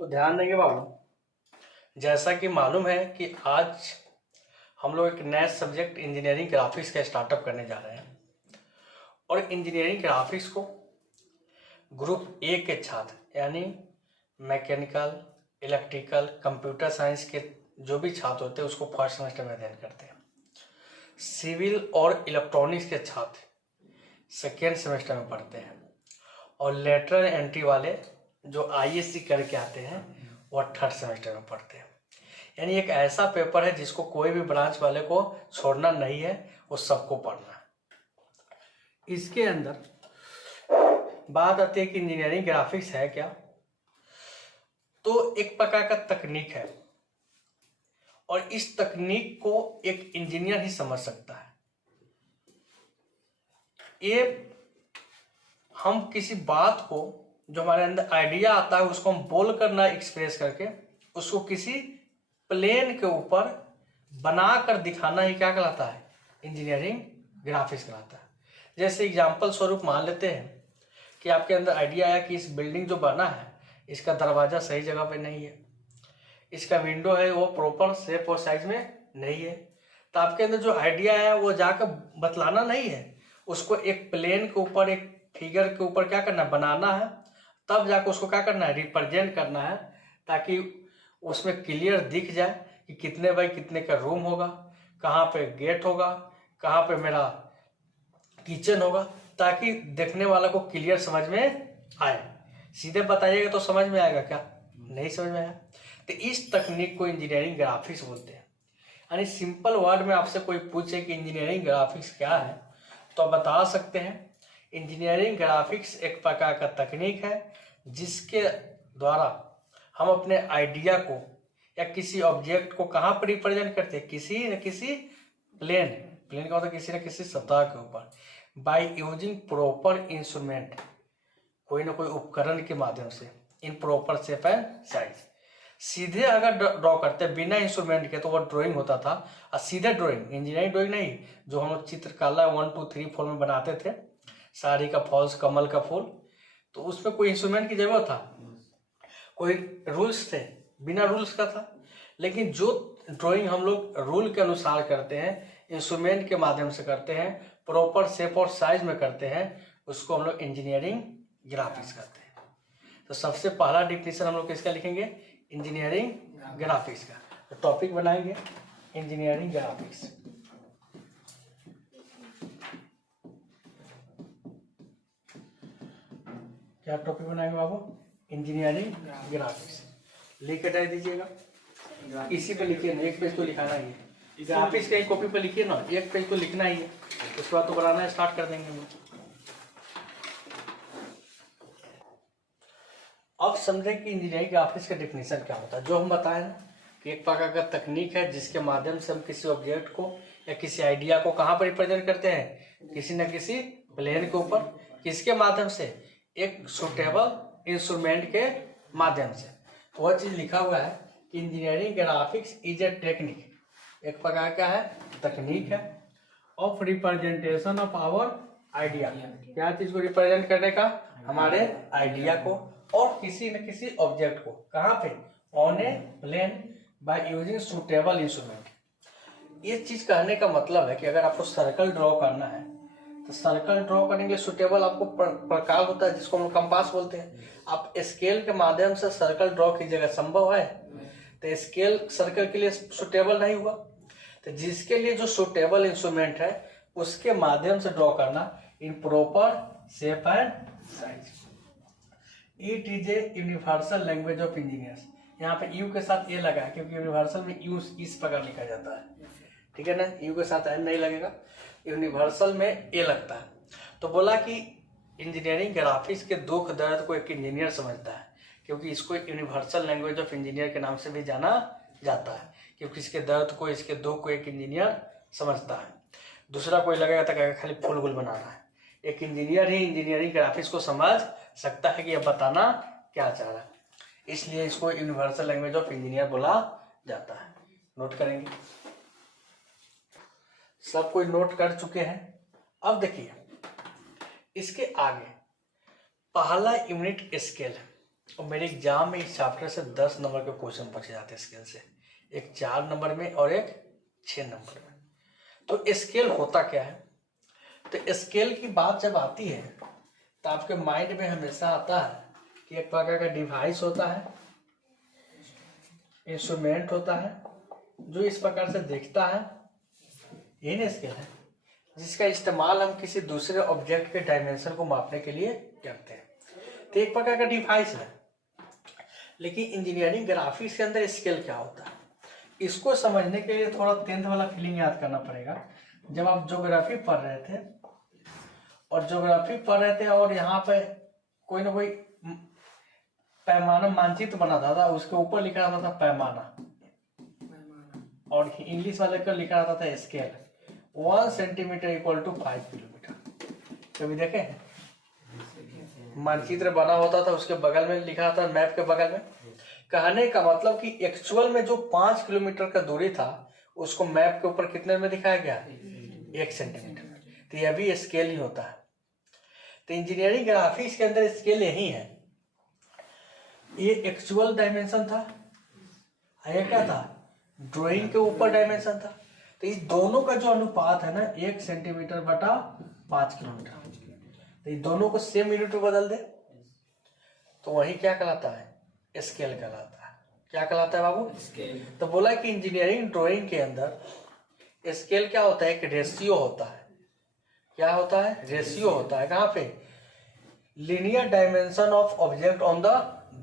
तो ध्यान देंगे बाबू, जैसा कि मालूम है कि आज हम लोग एक नया सब्जेक्ट इंजीनियरिंग ग्राफिक्स का स्टार्टअप करने जा रहे हैं और इंजीनियरिंग ग्राफिक्स को ग्रुप ए के छात्र यानी मैकेनिकल, इलेक्ट्रिकल, कंप्यूटर साइंस के जो भी छात्र होते हैं उसको फर्स्ट सेमेस्टर में अध्ययन करते हैं। सिविल और इलेक्ट्रॉनिक्स के छात्र सेकेंड सेमेस्टर में पढ़ते हैं और लेटरल एंट्री वाले जो आईएससी करके आते हैं वह थर्ड सेमेस्टर में पढ़ते हैं। यानी एक ऐसा पेपर है जिसको कोई भी ब्रांच वाले को छोड़ना नहीं है, वो सबको पढ़ना है। इसके अंदर बात आती है कि इंजीनियरिंग ग्राफिक्स है क्या, तो एक प्रकार का तकनीक है और इस तकनीक को एक इंजीनियर ही समझ सकता है। ये हम किसी बात को जो हमारे अंदर आइडिया आता है उसको हम बोल कर ना एक्सप्रेस करके उसको किसी प्लेन के ऊपर बना कर दिखाना ही क्या कहलाता है, इंजीनियरिंग ग्राफिक्स कहलाता है। जैसे एग्जाम्पल स्वरूप मान लेते हैं कि आपके अंदर आइडिया आया कि इस बिल्डिंग जो बना है इसका दरवाजा सही जगह पे नहीं है, इसका विंडो है वो प्रॉपर शेप और साइज में नहीं है, तो आपके अंदर जो आइडिया है वो जाकर बतलाना नहीं है, उसको एक प्लेन के ऊपर, एक फिगर के ऊपर क्या करना है, बनाना है, तब जाकर उसको क्या करना है, रिप्रेजेंट करना है, ताकि उसमें क्लियर दिख जाए कि कितने बाई कितने का रूम होगा, कहाँ पे गेट होगा, कहाँ पे मेरा किचन होगा, ताकि देखने वाला को क्लियर समझ में आए। सीधे बताइएगा तो समझ में आएगा क्या, नहीं समझ में आया। तो इस तकनीक को इंजीनियरिंग ग्राफिक्स बोलते हैं। यानी सिंपल वर्ड में आपसे कोई पूछे कि इंजीनियरिंग ग्राफिक्स क्या है तो आप बता सकते हैं इंजीनियरिंग ग्राफिक्स एक प्रकार का तकनीक है जिसके द्वारा हम अपने आइडिया को या किसी ऑब्जेक्ट को कहाँ पर रिप्रेजेंट करते हैं, किसी न किसी प्लेन का होता है किसी न किसी सतह के ऊपर, बाय यूजिंग प्रॉपर इंस्ट्रूमेंट, कोई ना कोई उपकरण के माध्यम से, in proper shape and size. सीधे अगर ड्रॉ करते बिना इंस्ट्रूमेंट के तो वो ड्राइंग होता था, और सीधे ड्राइंग, इंजीनियरिंग ड्राइंग नहीं, जो हम लोग चित्रकला 1 2 3 4 में बनाते थे, साड़ी का फॉल्स, कमल का फूल, तो उसमें कोई इंस्ट्रूमेंट की जरूरत था, कोई रूल्स थे, बिना रूल्स का था। लेकिन जो ड्राइंग हम लोग रूल के अनुसार करते हैं, इंस्ट्रूमेंट के माध्यम से करते हैं, प्रॉपर शेप और साइज में करते हैं, उसको हम लोग इंजीनियरिंग ग्राफिक्स करते हैं। तो सबसे पहला डिफिनेशन हम लोग किसका लिखेंगे, इंजीनियरिंग ग्राफिक्स का। तो टॉपिक बनाएंगे इंजीनियरिंग ग्राफिक्स। क्या टॉपिक बनाएंगे बाबू, इंजीनियरिंग ग्राफिक्स। लिख के टाइप दीजिएगा, इसी पे लिखिए ना, एक पेज तो लिखाना ही है, ग्राफिक्स का कॉपी पे लिखिए ना, एक पेज तो लिखना ही है, उसके बाद तो बनाना स्टार्ट कर देंगे हम। अब समझें कि इंजीनियरिंग ग्राफिक्स का डिफिनेशन क्या होता है। जो हम बताएं ना कि एक प्रकार का तकनीक है जिसके माध्यम से हम किसी ऑब्जेक्ट को या किसी आइडिया को कहाँ पर रिप्रेजेंट करते हैं, किसी न किसी प्लेन के ऊपर, किसके माध्यम से, एक सुटेबल इंस्ट्रूमेंट के माध्यम से। तो वह चीज लिखा हुआ है कि engineering graphics is a technique, एक प्रकार का है तकनीक है, of representation of our idea, क्या चीज को रिप्रेजेंट करने का, हमारे आइडिया को और किसी न किसी ऑब्जेक्ट को, कहाँ पे, on a plane by using suitable instrument. ये चीज कहने का मतलब है कि अगर आपको सर्कल ड्रॉ करना है तो सर्कल ड्रॉ करने के लिए सुटेबल आपको प्रकार होता है जिसको हम कंपास बोलते हैं। आप स्केल के माध्यम से सर्कल ड्रॉ कीजिएगा, संभव है, तो स्केल सर्कल के लिए सुटेबल नहीं हुआ, तो जिसके लिए जो सुटेबल इंस्ट्रूमेंट है उसके माध्यम से ड्रॉ करना in proper shape and size. It is a universal language of engineers. यहाँ पे यू के साथ ए लगा है क्योंकि यूनिवर्सल में यू इस प्रकार लिखा जाता है, ठीक है ना, यू के साथ एन नहीं लगेगा, यूनिवर्सल में ए लगता है। तो बोला कि इंजीनियरिंग ग्राफिक्स के दुख दर्द को एक इंजीनियर समझता है, क्योंकि इसको यूनिवर्सल लैंग्वेज ऑफ इंजीनियर के नाम से भी जाना जाता है, क्योंकि इसके दर्द को, इसके दुख को एक इंजीनियर समझता है। दूसरा कोई लगेगा तो कहेगा खाली फूल गुल बनाना है, एक इंजीनियर ही इंजीनियरिंग ग्राफिक्स को समझ सकता है कि यह बताना क्या चाह रहा है, इसलिए इसको यूनिवर्सल लैंग्वेज ऑफ इंजीनियर बोला जाता है। नोट करेंगे, सब कोई नोट कर चुके हैं। अब देखिए इसके आगे पहला यूनिट स्केल है। और मेरे एग्जाम में इस चैप्टर से 10 नंबर के क्वेश्चन पूछे जाते हैं स्केल से, एक 4 नंबर में और एक 6 नंबर में। तो स्केल होता क्या है? तो स्केल की बात जब आती है तो आपके माइंड में हमेशा आता है कि एक प्रकार का डिवाइस होता है, इंस्ट्रूमेंट होता है जो इस प्रकार से दिखता है, यही ना स्केल है, जिसका इस्तेमाल हम किसी दूसरे ऑब्जेक्ट के डायमेंशन को मापने के लिए करते हैं। तो एक प्रकार का डिवाइस है। लेकिन इंजीनियरिंग ग्राफिक्स के अंदर स्केल क्या होता है, इसको समझने के लिए थोड़ा 10th वाला फीलिंग याद करना पड़ेगा। जब आप ज्योग्राफी पढ़ रहे थे और यहाँ पे कोई ना कोई पैमाना मानचित्र बना था, उसके ऊपर लिखा रहता था पैमाना, और इंग्लिश वाले का लिखा रहता था scale, 1 centimetre equal to 5 kilometre. कभी देखे हैं? मानचित्र बना होता था, उसके बगल में लिखा था, मैप के बगल में। कहने का मतलब कि एक्चुअल में जो 5 किलोमीटर का दूरी था उसको मैप के ऊपर कितने में दिखाया गया? 1 सेंटीमीटर। तो यह भी स्केल ही होता है। तो इंजीनियरिंग ग्राफिक्स के अंदर स्केल यही है। ये एक्चुअल डायमेंशन था, ये क्या था? ड्राइंग के ऊपर डायमेंशन था। तो इस दोनों का जो अनुपात है ना, 1 सेंटीमीटर बटा 5 किलोमीटर, तो इस दोनों को सेम यूनिट में बदल दे तो वही क्या कहलाता है? स्केल कहलाता है। क्या कहलाता है बाबू? स्केल। तो बोला कि इंजीनियरिंग ड्राइंग के अंदर स्केल क्या होता है? एक रेशियो होता है। क्या होता है? रेशियो होता है। कहाँ पे? Linear dimension of object on the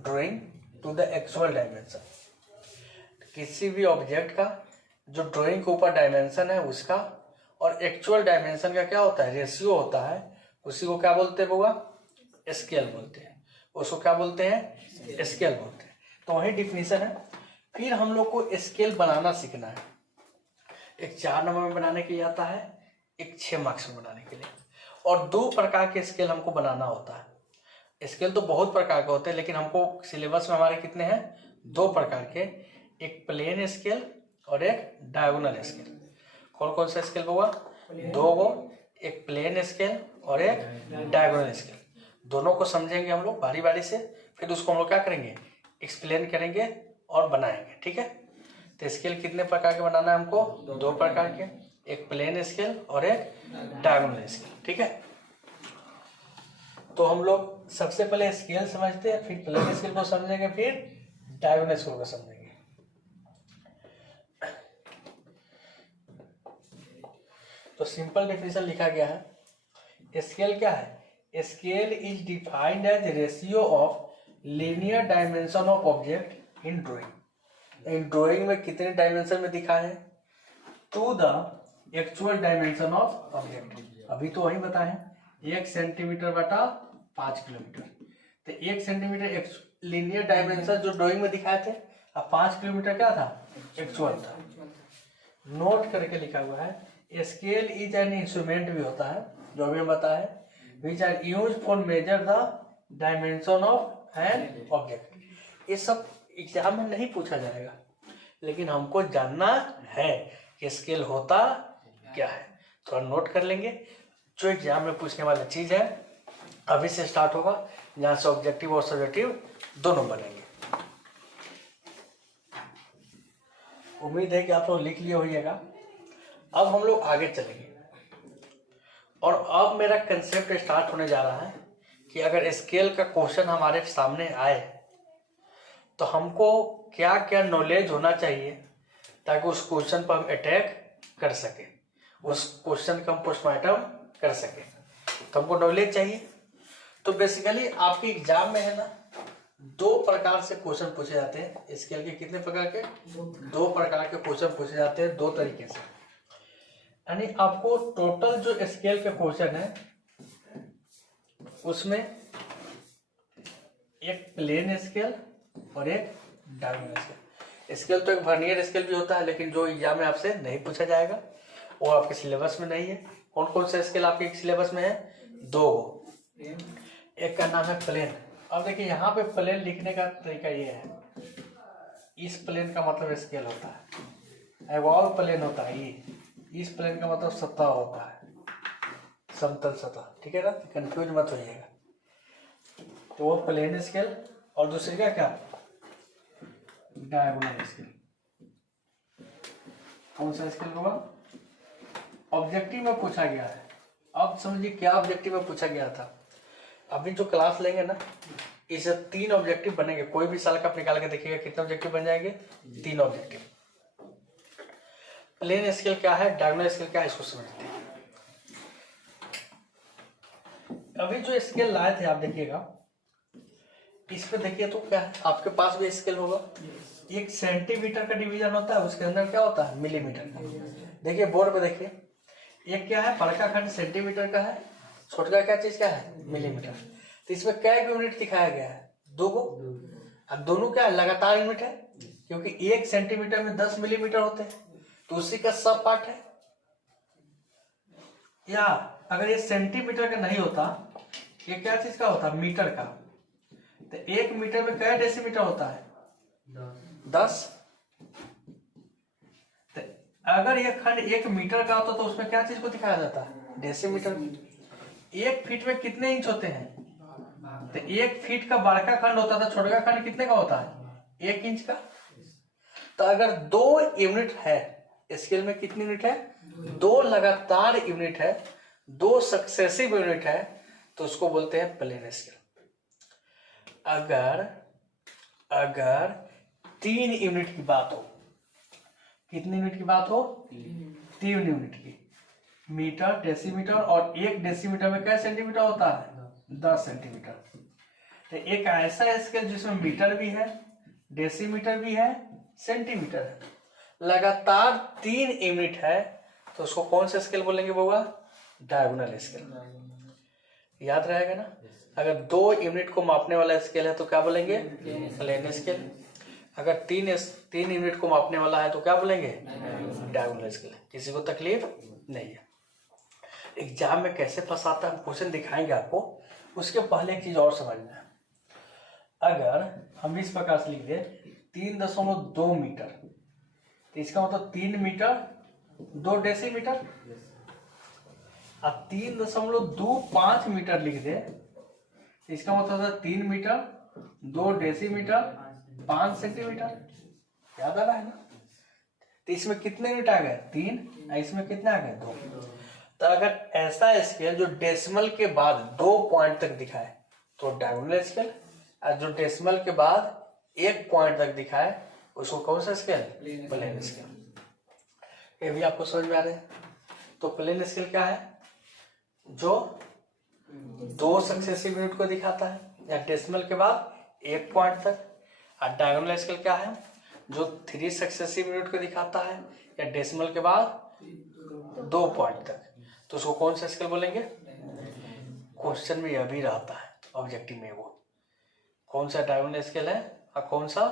drawing to the actual dimension. किसी भी ऑब्जेक्ट का जो ड्राइंग के ऊपर डायमेंशन है उसका और एक्चुअल डायमेंशन का क्या होता है? रेशियो होता है। उसी को क्या बोलते हैं बुआ? स्केल बोलते हैं। उसको क्या बोलते हैं? स्केल बोलते हैं। तो वही डिफिनीशन है। फिर हम लोग को स्केल बनाना सीखना है। एक 4 नंबर में बनाने के लिए आता है, एक 6 मार्क्स में बनाने के लिए। और 2 प्रकार के स्केल हमको बनाना होता है। स्केल तो बहुत प्रकार के होते हैं, लेकिन हमको सिलेबस में हमारे कितने हैं? 2 प्रकार के, एक प्लेन स्केल और एक डायगोनल स्केल। कौन कौन सा स्केल होगा? 2 गो, एक प्लेन स्केल और एक डायगोनल स्केल। दोनों को समझेंगे हम लोग बारी बारी से, फिर उसको हम लोग क्या करेंगे? एक्सप्लेन करेंगे और बनाएंगे। ठीक है? तो स्केल कितने प्रकार के बनाना है हमको? 2 प्रकार के, एक प्लेन स्केल और एक डायगोनल स्केल। ठीक है? तो हम लोग सबसे पहले स्केल समझते हैं, फिर प्लेन स्केल को समझेंगे, फिर डायगोनल स्केल को समझेंगे। तो सिंपल डेफिनेशन लिखा गया है। स्केल क्या है? Scale is defined as ratio of linear dimension of object in drawing. In drawing में कितने डायमेंशन में दिखा है? To the actual dimension of object. अभी तो वही बताए, 1 सेंटीमीटर बटा 5 किलोमीटर। तो 1 सेंटीमीटर लीनियर डायमेंशन जो ड्राइंग में दिखाए थे, अब 5 किलोमीटर क्या था? एक्चुअल था। नोट करके लिखा हुआ है। स्केल इज एन इंस्ट्रूमेंट भी होता है, जो अभी हम बताए, which are use for measure the dimension of an object. ये सब एग्जाम में नहीं पूछा जाएगा, लेकिन हमको जानना है कि स्केल होता क्या है। थोड़ा नोट कर लेंगे। जो एग्जाम में पूछने वाला चीज है अभी से स्टार्ट होगा, जहां से ऑब्जेक्टिव और सब्जेक्टिव दोनों बनेंगे। उम्मीद है कि आप लोग लिख लिए होइएगा। अब हम लोग आगे चलेंगे और अब मेरा कंसेप्ट स्टार्ट होने जा रहा है कि अगर स्केल का क्वेश्चन हमारे सामने आए तो हमको क्या क्या नॉलेज होना चाहिए ताकि उस क्वेश्चन पर हम अटैक कर सके, उस क्वेश्चन का हम पोस्टमार्टम कर सके। तो हमको नॉलेज चाहिए। तो बेसिकली आपके एग्जाम में है ना, 2 प्रकार से क्वेश्चन पूछे जाते हैं। स्केल के कितने प्रकार के? 2 प्रकार के क्वेश्चन पूछे जाते हैं, 2 तरीके से। यानी आपको टोटल जो स्केल के क्वेश्चन है उसमें एक प्लेन स्केल और एक डायगोनल स्केल। स्केल तो एक वर्नियर स्केल भी होता है, लेकिन जो एग्जाम में आपसे नहीं पूछा जाएगा, वो आपके सिलेबस में नहीं है। कौन कौन सा स्केल आपके सिलेबस में है? 2 गो। एक का नाम है प्लेन। अब देखिए यहाँ पे प्लेन लिखने का तरीका ये है, इस प्लेन का मतलब स्केल होता है, एवॉल प्लेन होता है ये, इस प्लेन का मतलब सतह होता है, समतल सतह। ठीक है ना? कंफ्यूज मत होइएगा। तो वो प्लेन स्केल और दूसरी का क्या, डायगोनल स्केल। कौन सा स्केल होगा, ऑब्जेक्टिव में पूछा गया है। अब समझिए क्या ऑब्जेक्टिव में पूछा गया था। अभी जो क्लास लेंगे ना, इसे 3 ऑब्जेक्टिव बनेंगे। कोई भी साल का आप निकाल के देखिएगा कितने ऑब्जेक्टिव बन जाएंगे, 3 ऑब्जेक्टिव। प्लेन स्केल क्या है, डायगोनल स्केल क्या है, इसको समझते हैं। अभी जो स्केल लाए थे आप देखिएगा, इस पे देखिए तो क्या है, आपके पास भी स्केल होगा। एक सेंटीमीटर का डिवीजन होता है, उसके अंदर क्या होता है, मिलीमीटर का। देखिए बोर्ड पे देखिए, एक क्या है, बड़का खंड सेंटीमीटर का है, छोटा क्या चीज क्या है, मिलीमीटर। तो इसमें क्या यूनिट दिखाया गया है, 2 गो। अब दोनों क्या है, लगातार यूनिट है, क्योंकि 1 सेंटीमीटर में 10 मिलीमीटर होते हैं, तो उसी का सब पार्ट है। या अगर ये सेंटीमीटर का नहीं होता, ये क्या चीज का होता, मीटर का। तो 1 मीटर में क्या डेसीमीटर होता है, 10। तो अगर ये खंड 1 मीटर का होता तो उसमें क्या चीज को दिखाया जाता है, डेसीमीटर। 1 फीट में कितने इंच होते हैं, तो 1 फीट का बड़का खंड होता था, छोटा खंड कितने का होता है, 1 इंच का। तो अगर 2 यूनिट है, स्केल में कितनी यूनिट है, 2 लगातार यूनिट है, 2 सक्सेसिव यूनिट है, तो उसको बोलते हैं प्लेन स्केल। अगर 3 यूनिट की बात हो, कितनी यूनिट की बात हो, 3 यूनिट की, मीटर, डेसीमीटर, और 1 डेसीमीटर में क्या सेंटीमीटर होता है, 10 सेंटीमीटर। तो एक ऐसा स्केल जिसमें मीटर भी है, डेसीमीटर भी है, सेंटीमीटर है, लगातार 3 यूनिट है, तो उसको कौन सा स्केल बोलेंगे बोगा, डायगोनल स्केल। याद रहेगा ना। अगर 2 यूनिट को मापने वाला स्केल है तो क्या बोलेंगे, प्लेन स्केल। अगर 3 यूनिट को मापने वाला है तो क्या बोलेंगे, डायगोनल स्केल। किसी को तकलीफ नहीं है। एग्जाम में कैसे फंसाता है, क्वेश्चन दिखाएंगे आपको। उसके पहले एक चीज और समझना है। अगर हम इस प्रकार से लिख दे 3.2 मीटर, तो इसका मतलब 3 मीटर 2 डेसीमीटर। अब 3.25 मीटर लिख दे, इसका मतलब था 3 मीटर 2 डेसीमीटर 5 सेंटीमीटर। याद आ रहा है ना। तो इसमें कितने यूनिट आ गए, 3, इसमें कितने आ गए, 2। तो अगर ऐसा स्केल जो डेसिमल के बाद 2 पॉइंट तक दिखाए तो डायगोनल स्केल, और जो डेसिमल के बाद 1 पॉइंट तक दिखाए उसको कौन सा स्केल, प्लेन स्केल। ये भी आपको समझ में आ रहा है। तो प्लेन स्केल क्या है, जो 2 सक्सेसिव यूनिट को दिखाता है, या डेसिमल के बाद 1 पॉइंट तक। और डायगोनल स्केल क्या है, जो 3 सक्सेसिव यूनिट को दिखाता है, या डेसिमल के बाद 2 पॉइंट तक। तो उसको कौन सा स्केल बोलेंगे। क्वेश्चन में यह भी रहता है ऑब्जेक्टिव में, वो कौन सा डायगोनल स्केल है और कौन सा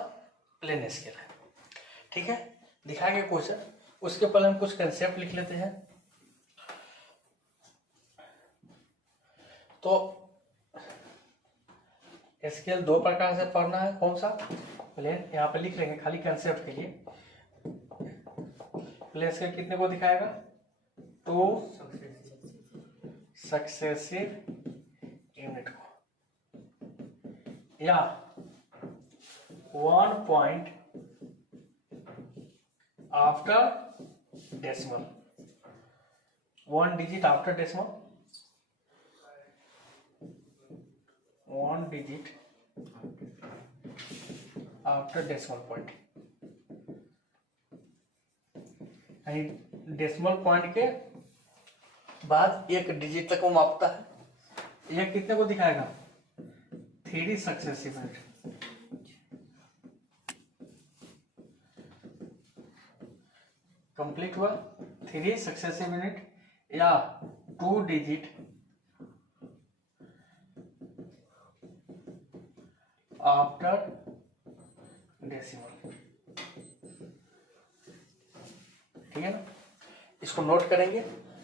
प्लेन स्केल है। ठीक है, दिखाएंगे क्वेश्चन। उसके पहले हम कुछ कंसेप्ट लिख लेते हैं। तो स्केल 2 प्रकार से पढ़ना है, कौन सा, प्लेन। यहाँ पे लिख लेंगे खाली कंसेप्ट के लिए। प्लेन स्केल कितने को दिखाएगा, 2 सक्सेसिव यूनिट को, या 1 point after decimal, 1 digit after decimal, 1 digit after decimal point. यानी डेसिमल पॉइंट के बाद 1 डिजिट तक वो मापता है। यह कितने को दिखाएगा, 3 सक्सेसिव यूनिट। कंप्लीट हुआ 3 सक्सेसिव यूनिट, या 2 डिजिट आफ्टर डेसिमल। ठीक है ना, इसको नोट करेंगे,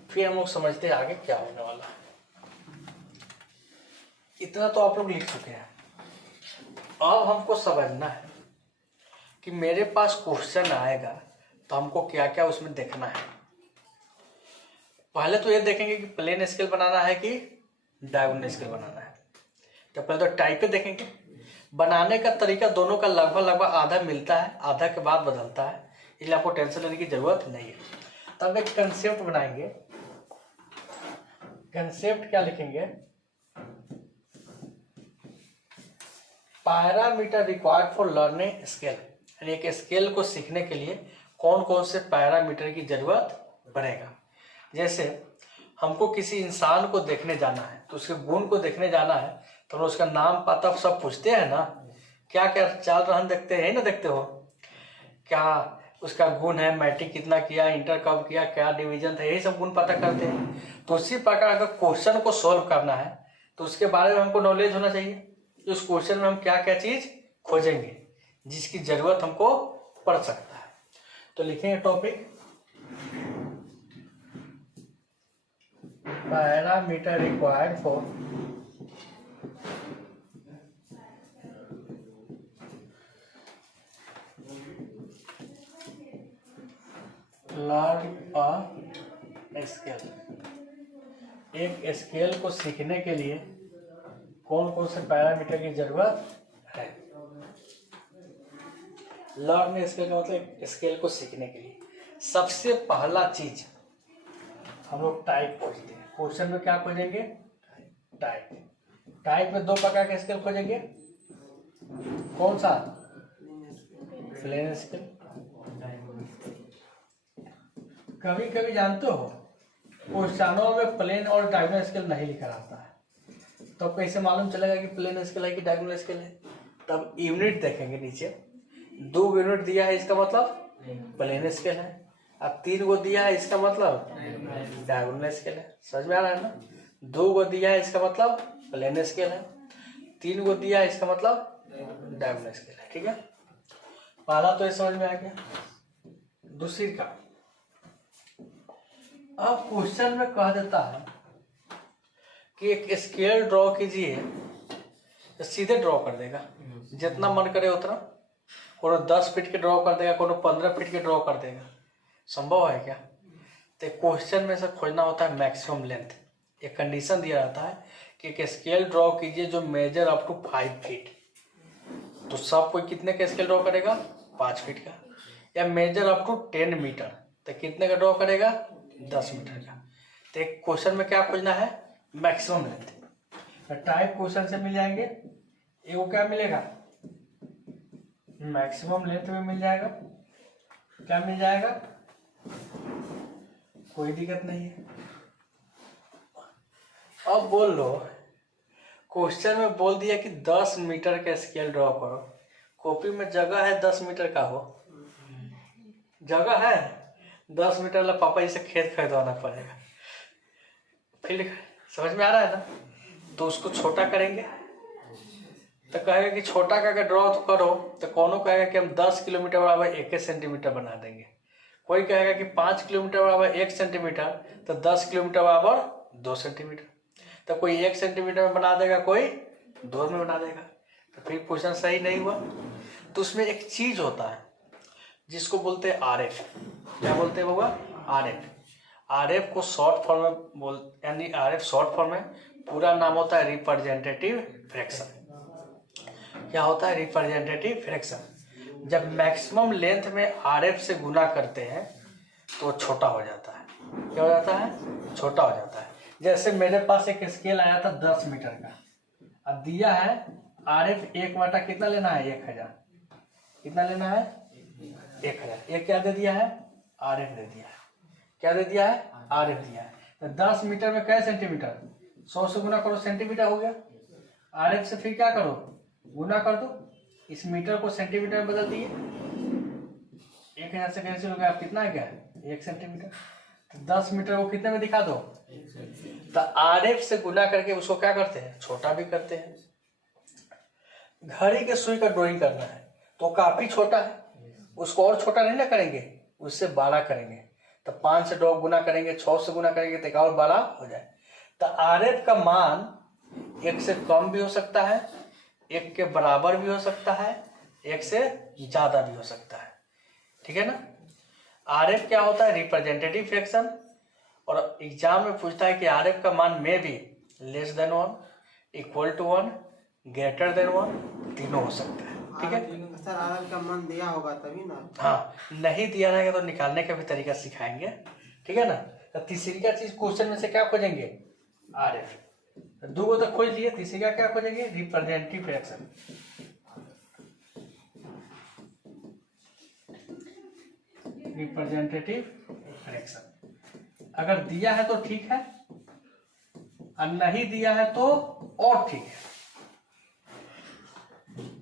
फिर हम लोग समझते हैं आगे क्या होने वाला है। इतना तो आप लोग लिख चुके हैं। अब हमको समझना है कि मेरे पास क्वेश्चन आएगा तो हमको क्या क्या उसमें देखना है। पहले तो ये देखेंगे कि प्लेन स्केल बनाना है कि डायगोनल स्केल बनाना है। तो पहले तो टाइप पे देखेंगे। बनाने का तरीका दोनों का लगभग आधा मिलता है, आधा के बाद बदलता है, इसलिए आपको टेंशन लेने की जरूरत नहीं है। तब एक कंसेप्ट बनाएंगे। कंसेप्ट क्या लिखेंगे? Parameter required for learning scale, यानी एक स्केल को सीखने के लिए कौन कौन से पैरामीटर की जरूरत पड़ेगा। जैसे हमको किसी इंसान को देखने जाना है तो उसके गुण को देखने जाना है तो हम उसका नाम पता सब पूछते हैं ना, क्या क्या चाल रहन देखते हैं ना, देखते हो क्या उसका गुण है, मैट्रिक कितना किया, इंटर कब किया, क्या डिवीजन था, यही सब गुण पता करते हैं। तो उसी प्रकार अगर क्वेश्चन को सॉल्व करना है तो उसके बारे में हमको नॉलेज होना चाहिए कि उस क्वेश्चन में हम क्या क्या चीज खोजेंगे जिसकी जरूरत हमको पड़ सकता है। तो लिखेंगे topic parameter required for learn a scale. एक स्केल को सीखने के लिए कौन कौन से पैरामीटर की जरूरत है। लर्न स्केल का मतलब स्केल को सीखने के लिए सबसे पहला चीज हम लोग टाइप खोजते हैं। क्वेश्चन में क्या खोजेंगे? टाइप। टाइप में दो प्रकार के स्केल खोजेंगे। कौन सा? Plane scale. कभी कभी जानते हो क्वेश्चनों में प्लेन और डायगोनल स्केल नहीं लिखा रहता है, तो कैसे मालूम चलेगा कि प्लेन स्केल है कि डायगोनल स्केल है? तब यूनिट देखेंगे नीचे, 2 यूनिट दिया है इसका मतलब प्लेन स्केल है, अब 3 गो दिया है इसका मतलब डायगोनल स्केल है। समझ में आ रहा है ना? 2 गो दिया है इसका मतलब प्लेन स्केल है, 3 गो दिया है इसका मतलब डायगोनल स्केल है। ठीक है, पहला तो ये समझ में आ गया। दूसरी का, अब क्वेश्चन में कह देता है कि एक स्केल ड्रॉ कीजिए, तो सीधे ड्रॉ कर देगा, जितना मन करे उतना। कोनो 10 फीट के ड्रॉ कर देगा, कोनो 15 फीट के ड्रॉ कर देगा। संभव है क्या? तो क्वेश्चन में से खोजना होता है मैक्सिमम लेंथ। एक कंडीशन दिया रहता है कि एक स्केल ड्रॉ कीजिए जो मेजर अप टू 5 फीट। तो सब कोई कितने का स्केल ड्रॉ करेगा? 5 फीट का। या मेजर अप टू 10 मीटर, तो कितने का ड्रॉ करेगा? 10 मीटर का। तो एक क्वेश्चन में क्या खोजना है? Maximum length. तो टाइप क्वेश्चन से मिल जाएंगे। एगो क्या मिलेगा? मैक्सिमम लेंथ में मिल जाएगा। क्या मिल जाएगा? कोई दिक्कत नहीं है। अब बोल लो, क्वेश्चन में बोल दिया कि 10 मीटर का स्केल ड्रॉ करो। कॉपी में जगह है 10 मीटर का? हो जगह है 10 मीटर ला पापा जी से खेत खरीदवाना पड़ेगा। फिर समझ में आ रहा है ना? तो उसको छोटा करेंगे तो कहेगा कि छोटा का अगर ड्रॉ तो करो, तो कौनों कहेगा कि हम 10 किलोमीटर बराबर 1 सेंटीमीटर बना देंगे, कोई कहेगा कि 5 किलोमीटर बराबर 1 सेंटीमीटर, तो 10 किलोमीटर बराबर 2 सेंटीमीटर। तो कोई 1 सेंटीमीटर में बना देगा, कोई 2 में बना देगा। तो फिर क्वेश्चन सही नहीं हुआ। तो उसमें एक चीज होता है जिसको बोलते हैं RF। क्या बोलते हैं बाबा? RF। RF को शॉर्ट फॉर्म में यानी RF शॉर्ट फॉर्म में पूरा नाम होता है रिप्रेजेंटेटिव फ्रैक्शन। क्या होता है? Representative fraction. जब मैक्सिमम लेंथ में RF से गुना करते हैं तो छोटा हो जाता है। क्या हो जाता है? छोटा हो जाता है। जैसे मेरे पास एक स्केल आया था 10 मीटर का, अब दिया है RF 1/, कितना लेना है? 1000। कितना लेना है? 1000। ये क्या दे दिया है? RF दे दिया है। क्या दे दिया है? RF दिया है। तो 10 मीटर में क्या सेंटीमीटर? 100 से गुना करो, सेंटीमीटर हो गया। RF से फिर क्या करो? गुना कर दो, इस मीटर को सेंटीमीटर में बदल दिए। 1000 से कैंसिल हो गया, आप कितना है? क्या है? 1 सेंटीमीटर। तो 10 मीटर को कितने में दिखा दो? तो RF से गुना करके उसको क्या करते हैं? छोटा भी करते हैं। घड़ी के सुई का ड्राइंग करना है तो काफी छोटा है, उसको और छोटा नहीं ना करेंगे, उससे 12 करेंगे। तो 5 से 2 गुना करेंगे, 6 से गुना करेंगे तो 1 और 12 हो जाए। तो RF का मान 1 से कम भी हो सकता है, 1 के बराबर भी हो सकता है, 1 से ज्यादा भी हो सकता है। ठीक है ना? RF क्या होता है? Representative fraction. और एग्जाम में पूछता है कि RF का मान में भी less than 1, equal to 1, greater than 1, तीनों हो सकता है। ठीक है सर, आर का मान दिया होगा तभी ना। हाँ, नहीं दिया रहेगा तो निकालने का भी तरीका सिखाएंगे। ठीक है ना। तो तीसरी का चीज क्वेश्चन में से क्या खोजेंगे? RF। दो को तो खोज लिए, तीसरी का क्या खोजेंगे? Representative fraction. रिप्रेजेंटेटिव फ्रैक्शन अगर दिया है तो ठीक है, और नहीं दिया है तो और ठीक है।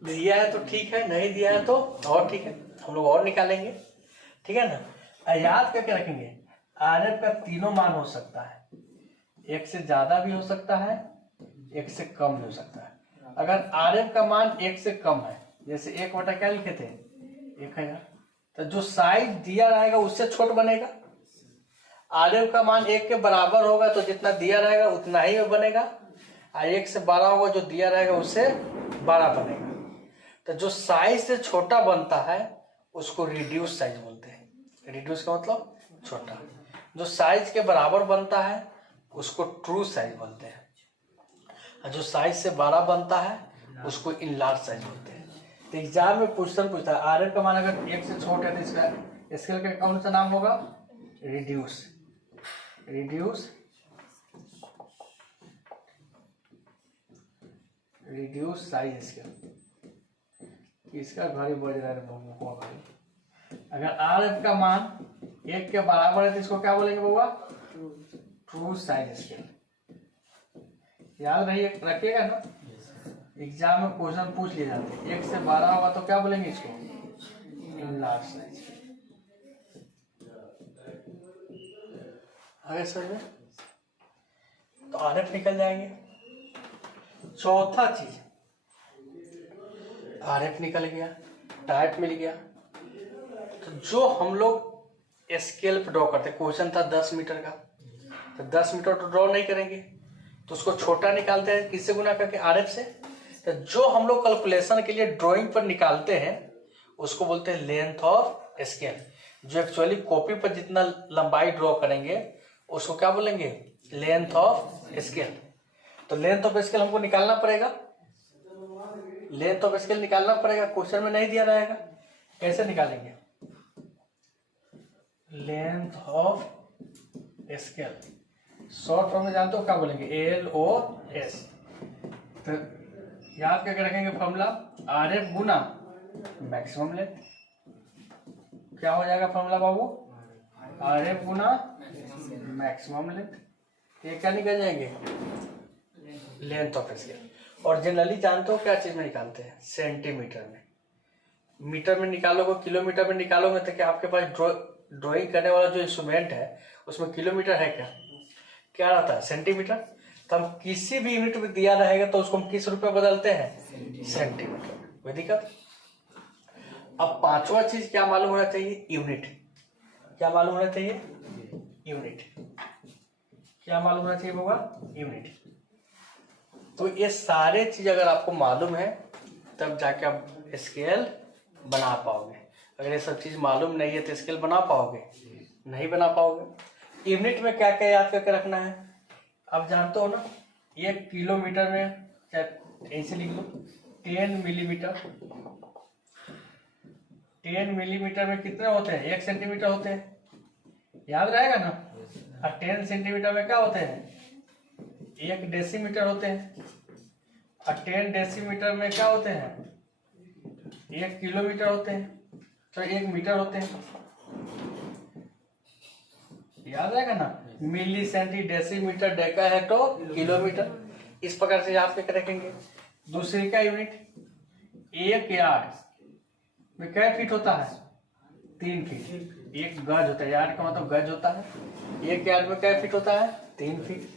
दिया है तो ठीक है, नहीं दिया है तो और ठीक है, हम लोग और निकालेंगे। ठीक है ना। याद करके रखेंगे, RF का तीनों मान हो सकता है, एक से ज्यादा भी हो सकता है, एक से कम भी हो सकता है। अगर RF का मान एक से कम है, जैसे 1 बटा क्या लिखे थे? 1000, तो जो साइज दिया रहेगा उससे छोट बनेगा। RF का मान 1 के बराबर होगा तो जितना दिया रहेगा उतना ही बनेगा, और 1 से बड़ा होगा जो दिया रहेगा उससे बड़ा बनेगा। तो जो साइज से छोटा बनता है उसको रिड्यूस साइज बोलते हैं। रिड्यूस का मतलब छोटा। जो साइज के बराबर बनता है उसको ट्रू साइज बोलते हैं, और जो साइज से बड़ा बनता है उसको इनलार्ज साइज बोलते हैं। तो एग्जाम में क्वेश्चन पूछता है RF का मान अगर 1 से छोटा है तो इसका स्केल का कौन सा नाम होगा? रिड्यूस। Reduce size scale. इसका घर ही बज रहा है भाई। अगर RF का मान 1 के बराबर है तो इसको क्या बोलेंगे बाबा? True size scale. याद रहिए, रखिएगा ना, एग्जाम में क्वेश्चन पूछ लिए जाते हैं। 1 से बड़ा होगा तो क्या बोलेंगे इसको? Enlarge size. आगे समझ में? तो RF निकल जाएंगे। चौथा चीज, RF निकल गया, टाइप मिल गया, तो जो हम लोग स्केल पे ड्रॉ करते हैं, क्वेश्चन था 10 मीटर का, तो 10 मीटर तो ड्रॉ नहीं करेंगे, तो उसको छोटा निकालते हैं किससे गुना करके? RF से। तो जो हम लोग कैलकुलेशन के लिए ड्राइंग पर निकालते हैं उसको बोलते हैं लेंथ ऑफ स्केल। जो एक्चुअली कॉपी पर जितना लंबाई ड्रॉ करेंगे उसको क्या बोलेंगे? Length of scale. तो लेंथ ऑफ स्केल हमको निकालना पड़ेगा, लेंथ ऑफ स्केल निकालना पड़ेगा। क्वेश्चन में नहीं दिया रहेगा, कैसे निकालेंगे? Length of scale short form में जानते हो क्या बोलेंगे? LOS। तो याद करके रखेंगे फॉर्मूला, RF गुना मैक्सिमम लेंथ। क्या हो जाएगा फॉर्मूला बाबू? RF गुना मैक्सिमम लेंथ। ये क्या निकल जाएंगे? Length of scale. और जनरली जानते हो क्या चीज में निकालते हैं? सेंटीमीटर में। मीटर में निकालोगे, किलोमीटर में निकालोगे तो क्या आपके पास ड्राइंग करने वाला जो इंस्ट्रूमेंट है उसमें किलोमीटर है क्या? क्या रहता है? सेंटीमीटर। तो हम किसी भी यूनिट में दिया रहेगा तो उसको हम किस रूप में बदलते हैं? सेंटीमीटर। कोई दिक्कत? अब पांचवा चीज क्या मालूम होना चाहिए? यूनिट। क्या मालूम होना चाहिए? यूनिट। क्या मालूम होना चाहिए बाबा? यूनिट। तो ये सारे चीज अगर आपको मालूम है तब जाके आप स्केल बना पाओगे। अगर ये सब चीज मालूम नहीं है तो स्केल बना पाओगे? नहीं बना पाओगे। यूनिट में क्या क्या याद करके रखना है? आप जानते हो ना, 1 किलोमीटर में ऐसे लिख लो 10 मिलीमीटर। 10 मिलीमीटर में कितने होते हैं? 1 सेंटीमीटर होते हैं, याद रहेगा ना। और 10 सेंटीमीटर में क्या होते हैं? 1 डेसीमीटर होते हैं। और 10 डेसीमीटर में क्या होते हैं? 1 किलोमीटर होते हैं, तो 1 मीटर होते हैं। याद रहेगा ना, मिली सेंटी डेसीमीटर डेका है तो किलोमीटर। इस प्रकार से याद करके रखेंगे। दूसरी का यूनिट, 1 यार्ड में क्या फीट होता है? 3 फीट। 1 गज होता है, यार्ड का मतलब गज होता है। 1 यार्ड में क्या फीट होता है? 3 फीट।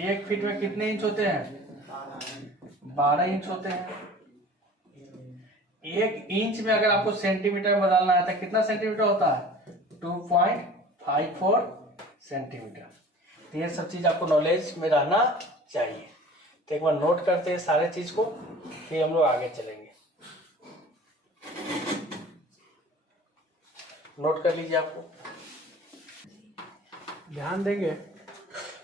1 फीट में कितने इंच होते हैं? 12 इंच होते हैं। 1 इंच में अगर आपको सेंटीमीटर में बदलना है तो कितना सेंटीमीटर होता है? 2.54 सेंटीमीटर। तो ये सब चीज आपको नॉलेज में रहना चाहिए। तो एक बार नोट करते हैं सारे चीज को, फिर हम लोग आगे चलेंगे। नोट कर लीजिए। आपको ध्यान देंगे,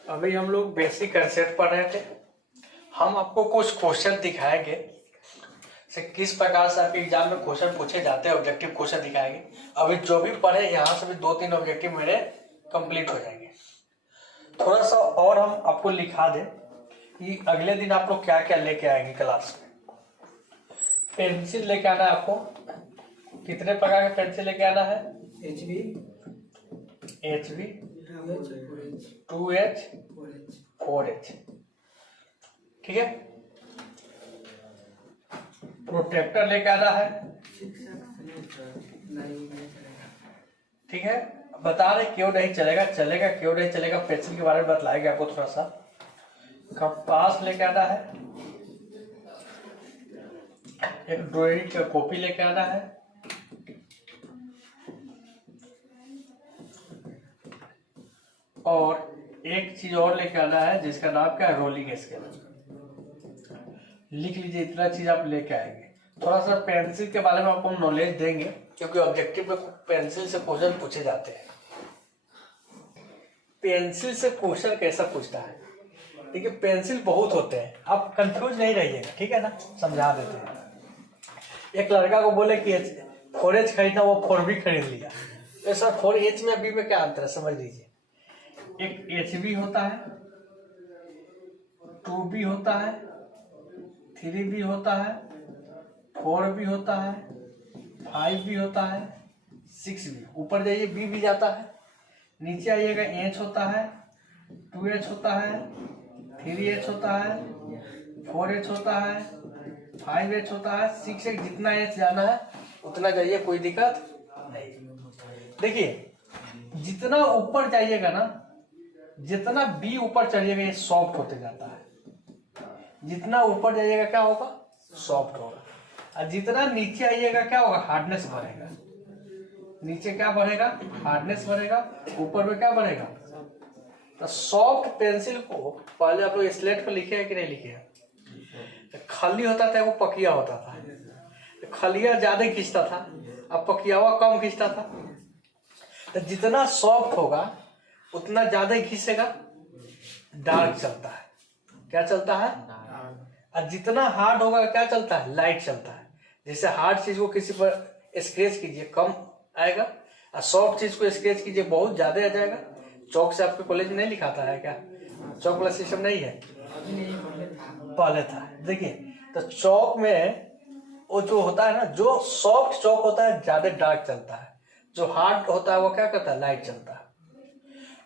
अभी हम लोग बेसिक कंसेप्ट पढ़ रहे थे। हम आपको कुछ क्वेश्चन दिखाएंगे से किस प्रकार से आपके एग्जाम में क्वेश्चन पूछे जाते हैं, ऑब्जेक्टिव क्वेश्चन दिखाएंगे। अभी जो भी पढ़े यहाँ से भी 2-3 ऑब्जेक्टिव मेरे कंप्लीट हो जाएंगे। थोड़ा सा और हम आपको लिखा दें कि अगले दिन आप लोग क्या क्या लेके आएंगे क्लास में। पेंसिल लेके आना है आपको। कितने प्रकार के पेंसिल लेके आना है? HB 2H 4H, ठीक है। प्रोटेक्टर लेके आना है, ठीक है। बता रहे क्यों नहीं चलेगा, चलेगा क्यों नहीं चलेगा, पेंसिल के बारे में बतलाएंगे आपको थोड़ा सा। कंपास लेके आना है, एक ड्राइंग का कॉपी लेके आना है, और एक चीज और लेके आना है जिसका नाम क्या है, रोलिंग स्केल। लिख लीजिए, इतना चीज आप लेके आएंगे। थोड़ा सा पेंसिल के बारे में आपको नॉलेज देंगे क्योंकि ऑब्जेक्टिव में पेंसिल से क्वेश्चन पूछे जाते हैं। पेंसिल से क्वेश्चन कैसा पूछता है, देखिए पेंसिल बहुत होते हैं, आप कंफ्यूज नहीं रहिएगा, ठीक है ना। समझा देते हैं। एक लड़का को बोले कि 4H खरीदना, वो 4B खरीद लिया। तो सर 4H में B में क्या अंतर है, समझ लीजिए। एक HB होता है, 2B होता है, 3B होता है, 4B होता है, 5B होता है, 6B। ऊपर जाइए B भी जाता है, नीचे आइएगा H होता है, 2H होता है, 3H होता है, 4H होता है, 5H होता है, 6H। जितना H जाना है उतना जाइए, कोई दिक्कत नहीं। देखिए जितना ऊपर जाइएगा ना, जितना B ऊपर चढ़िएगा ये सॉफ्ट होते जाता है। जितना ऊपर जाइएगा क्या होगा, सॉफ्ट होगा। और जितना नीचे आइएगा क्या होगा, हार्डनेस बढ़ेगा। नीचे क्या बढ़ेगा, हार्डनेस बढ़ेगा, ऊपर में क्या बढ़ेगा। तो सॉफ्ट पेंसिल को पहले आप लोग स्लेट पर लिखे हैं कि नहीं लिखे हैं? तो खाली होता था वो पकिया होता था, तो खलिया ज्यादा खींचता था, अब पकियावा कम खींचता था। तो जितना सॉफ्ट होगा उतना ज्यादा ही खींचेगा, डार्क चलता है। क्या चलता है? और जितना हार्ड होगा क्या चलता है, लाइट चलता है। जैसे हार्ड चीज को किसी पर स्क्रैच कीजिए कम आएगा, और सॉफ्ट चीज को स्क्रैच कीजिए बहुत ज्यादा आ जाएगा। चौक से आपके कॉलेज में नहीं लिखाता है क्या? चौक वाला सिस्टम नहीं है, पहले था। देखिए तो चौक में वो जो होता है ना, जो सॉफ्ट चौक होता है ज्यादा डार्क चलता है, जो हार्ड होता है वो क्या करता है, लाइट चलता है।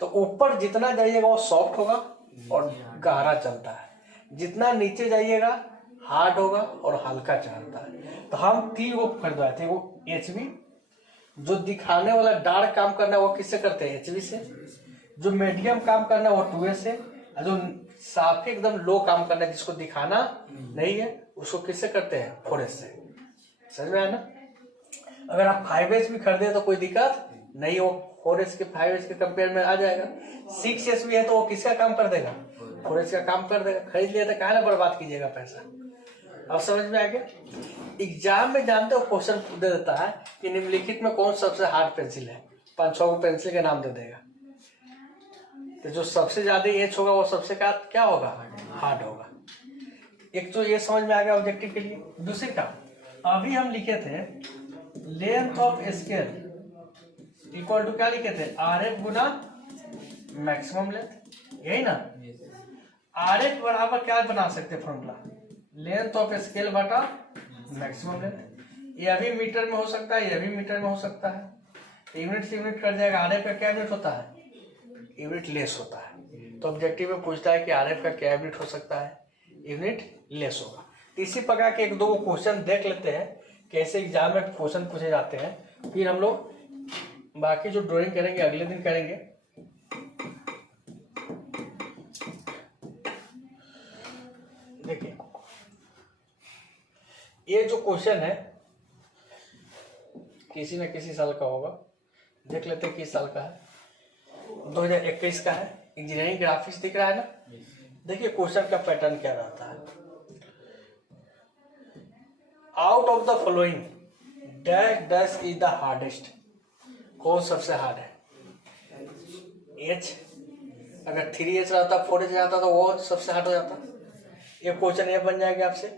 तो ऊपर जितना जाइएगा वो सॉफ्ट होगा और गहरा चलता है, जितना नीचे जाइएगा हार्ड होगा और हल्का चलता है। तो हम 3 को खरीदवाए थे, वो HB जो दिखाने वाला डार्क काम करना है वो किससे करते हैं, HB से। जो मीडियम काम करना है वो 2H से, और जो साफ एकदम लो काम करना है जिसको दिखाना नहीं है उसको किससे करते हैं, 4H से। समझ में आया ना। अगर आप 5H भी खरीदे तो कोई दिक्कत नहीं, वो 4H के 5H के कंपेयर में आ जाएगा। 6H भी है तो वो किसका काम कर देगा, 4H का काम कर देगा। खरीद लिया तो काहे ना बर्बाद कीजिएगा पैसा। अब समझ में आ गया। एग्जाम में जानते हो क्वेश्चन दे देता है कि निम्नलिखित में कौन सबसे हार्ड पेंसिल है, 5-6 को पेंसिल के नाम दे देगा। तो जो सबसे ज्यादा एच होगा वो सबसे क्या होगा, हार्ड होगा। एक तो ये समझ में आ गया ऑब्जेक्टिव के लिए। दूसरी का अभी हम लिखे थे length of scale equal to क्या लिखे थे, RF गुना मैक्सिमम लेंथ, यही ना। RF बराबर क्या बना सकते फॉर्मूला, लेंथ ऑफ स्केल बटा मैक्सिमम लेंथ। ये अभी मीटर में हो सकता है, ये भी मीटर में हो सकता है। यूनिट से यूनिट कट जाएगा। RF का क्या यूनिट होता है, यूनिट लेस होता है। तो ऑब्जेक्टिव में पूछता है कि RF का क्या यूनिट हो सकता है, यूनिट लेस होगा। इसी प्रकार के 1-2 क्वेश्चन देख लेते हैं कैसे एग्जाम में क्वेश्चन पूछे जाते हैं, फिर हम लोग बाकी जो ड्राइंग करेंगे अगले दिन करेंगे। देखिए ये जो क्वेश्चन है किसी न किसी साल का होगा, देख लेते हैं किस साल का है। 2021 का है। इंजीनियरिंग ग्राफिक्स दिख रहा है ना। देखिए क्वेश्चन का पैटर्न क्या रहता है, out of the following dash dash is the hardest. कौन सबसे हार्ड है, H। अगर 3H रहता 4H रहता तो वो सबसे हार्ड हो जाता। एक क्वेश्चन ये बन जाएगा आपसे।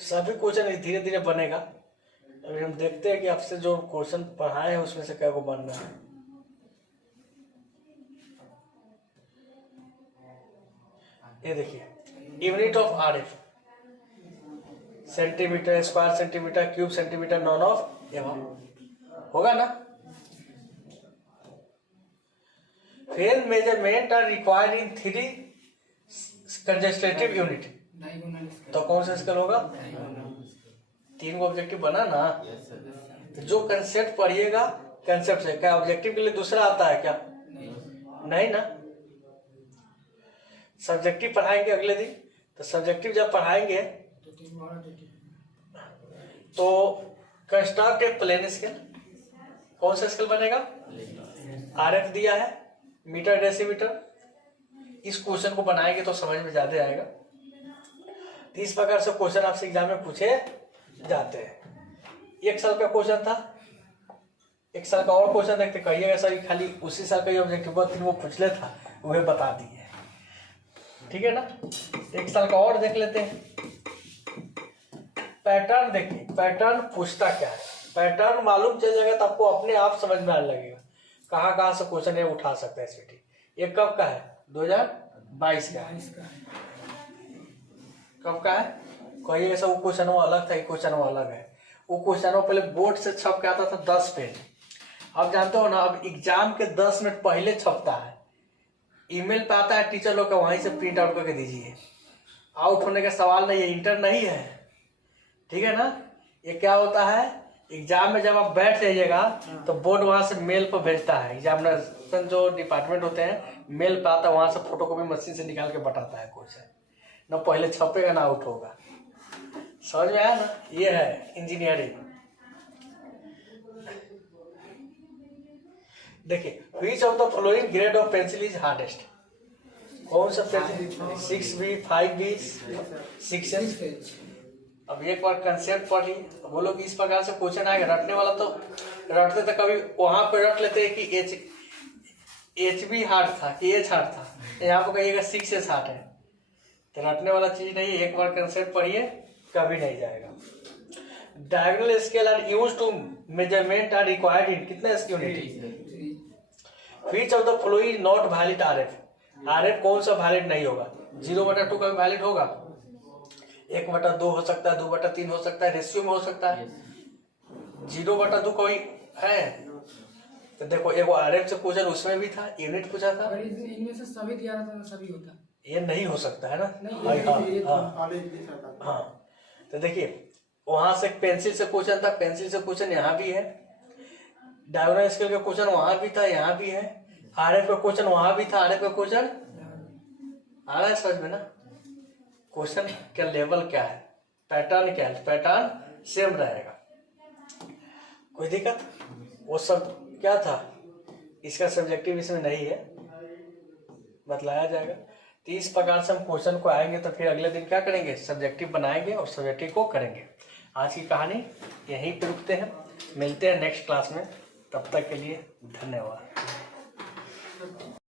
सभी क्वेश्चन धीरे धीरे बनेगा। अभी हम देखते हैं कि आपसे जो क्वेश्चन पढ़ाए हैं उसमें से क्या को बन रहा है। ये देखिए, unit of RF centimetre, square centimetre, cube centimetre, none of एवं होगा ना। फिर measurement are required in 3 congestive unit, तो कौन सा स्केल होगा? 3 को ऑब्जेक्टिव बना ना। जो कंसेप्ट पढ़िएगा, कंसेप्ट से क्या ऑब्जेक्टिव के लिए दूसरा आता है क्या? नहीं ना। सब्जेक्टिव पढ़ाएंगे अगले दिन, तो सब्जेक्टिव जब पढ़ाएंगे तो कंस्ट्रक्ट ए प्लेन स्केल, कौन सा स्केल बनेगा? आरएफ दिया है, मीटर डेसीमीटर। इस क्वेश्चन को बनाएंगे तो समझ में ज्यादा आएगा। तो इस प्रकार से क्वेश्चन आपसे एग्जाम में पूछे जाते हैं। 1 साल का क्वेश्चन था, 1 साल का और क्वेश्चन देखते, कहिएगा सर खाली उसी साल का ही ऑब्जेक्टिव 3 वो पूछ ले था, वह बता दिए। ठीक है ना। 1 साल का और देख लेते हैं। पैटर्न देखिए, पैटर्न पूछता क्या है। पैटर्न मालूम चल जाएगा तो आपको अपने आप समझ में आने लगेगा कहाँ कहाँ से क्वेश्चन ये उठा सकते हैं एसवीटी। ये कब का है? 2022 का है। कब का है? कहिए ऐसा वो क्वेश्चन वो अलग था, ये क्वेश्चन वो अलग है। वो क्वेश्चन वो पहले बोर्ड से छप के आता था 10 पेज। अब जानते हो ना, अब एग्जाम के 10 मिनट पहले छपता है, ईमेल पे आता है टीचर लोग का, वहीं से प्रिंट आउट करके दीजिए। आउट होने का सवाल नहीं है, इंटर नहीं है। ठीक है ना। ये क्या होता है, एग्जाम में जब आप बैठ जाइएगा तो बोर्ड वहां से मेल पर भेजता है। एग्जामिनेशन जो डिपार्टमेंट होते हैं, मेल पे आता है, वहां से फोटोकॉपी मशीन से निकाल के बताता है क्वेश्चन। ना पहले छपेगा ना आउट होगा। समझ में आया ना। ये है इंजीनियरिंग। देखिए, which of the following grade of pencil is hardest? कौन सा पेंसिल? 6B, 5B, 6H। अब एक बार कंसेप्ट पढ़िए, बोलो कि इस प्रकार से क्वेश्चन आएगा। रटने वाला तो रटते थे, कभी वहां पे रट लेते हैं कि HB हार्ड था कि H हार्ड था, यहाँ पे कहिएगा 6H हार्ड है। तो रटने वाला चीज नहीं है। एक बार कंसेप्ट पढ़िए, कभी नहीं जाएगा। Diagonal scale are used to measurement are required in कितने unit? Which of the following not valid RF? RF कौन सा वैलिड नहीं होगा? 0/2 का वैलिड होगा, 1/2 हो सकता है, 2/3 हो सकता है, रेशियो में हो सकता है। 0/2 कोई है? तो देखो, एगो आरएफ से क्वेश्चन उसमें भी था, यूनिट पूछा था। इनमें से सभी दिया रहता है, सभी होता। ये नहीं हो सकता है ना। हाँ। तो देखिए, वहां से पेंसिल से क्वेश्चन था, पेंसिल से क्वेश्चन यहाँ भी है। डायगोनल स्केल का क्वेश्चन वहां भी था, यहाँ भी है। आरएफ का क्वेश्चन वहां भी था, आरएफ का क्वेश्चन आ रहा है समझ में ना। क्वेश्चन का लेवल क्या है, पैटर्न क्या है, पैटर्न सेम रहेगा। कोई दिक्कत? वो सब क्या था, इसका सब्जेक्टिव इसमें नहीं है, बतलाया जाएगा। तो इस प्रकार से हम क्वेश्चन को आएंगे तो फिर अगले दिन क्या करेंगे, सब्जेक्टिव बनाएंगे और सब्जेक्टिव को करेंगे। आज की कहानी यहीं पे रुकते हैं, मिलते हैं नेक्स्ट क्लास में। तब तक के लिए धन्यवाद।